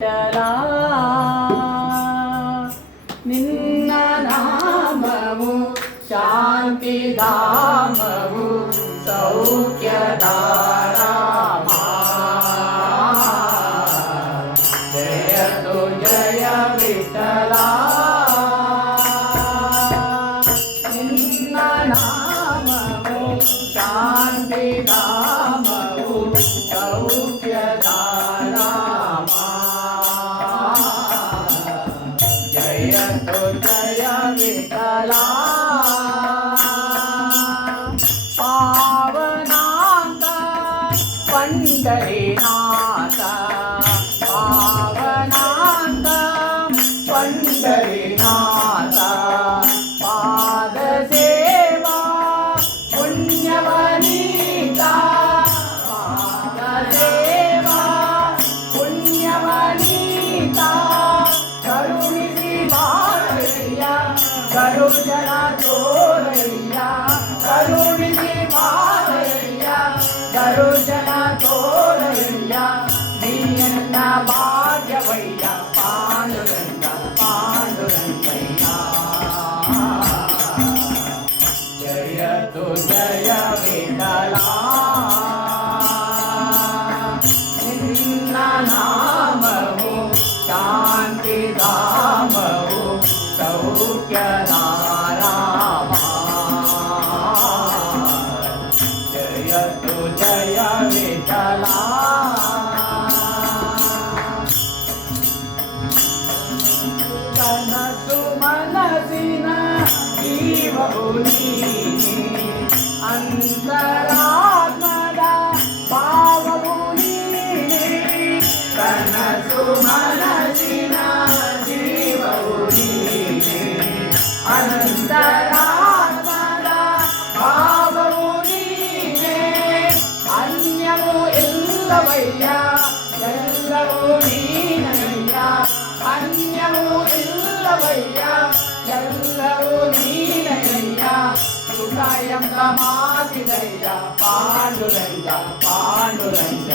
ವಿಠಲಾ ನಿನ್ನ ನಾಮವು ಶಾಂತಿಧಾಮವು ಸೌಖ್ಯಧಾಮ ಜಯತು ಜಯ ವಿಠಲಾ ನಿನ್ನ ನಾಮವು ಶಾಂತಿಧಾಮವು ಸೌಖ್ಯಧಾಮ जयतु जय विठला पावनांग पंढरीनाथ पावनांग पंढरीनाथ पादसेवा पुण्यवनीता पादसेवा पुण्यवनीता करुणा तोरैया करुणिसी बारैया करुणा तोरैया नीयन्न भाग्यवैया पांडुरंग पांडुरंगैया जयतु जय विठला निन्न नामवु शांतिधामवु सौख्यधाम जयतु जय विठला कनसु मनसिन जीवವು ನೀನೆ ಅಂತರಾತ್ಮದ ಭಾವವು ನೀನೆ ಕನಸು ಮನಸಿನ ಜೀವವು ನೀನೆ ಅಂತರಾತ್ಮದ ಭಾವವು ನೀನೆ ಅನ್ಯವು ಇಲ್ಲವಯ್ಯ ಎಲ್ಲವೂ ನೀನಯ್ಯ ಅನ್ಯವು ಇಲ್ಲವಯ್ಯ ಎಲ್ಲವೂ ನೀನಯ್ಯ ಸುಖ ಎಂಬ ಮಾತಿನಯ್ಯ ಪಾಂಡುರಂಗ ಪಾಂಡುರಂಗ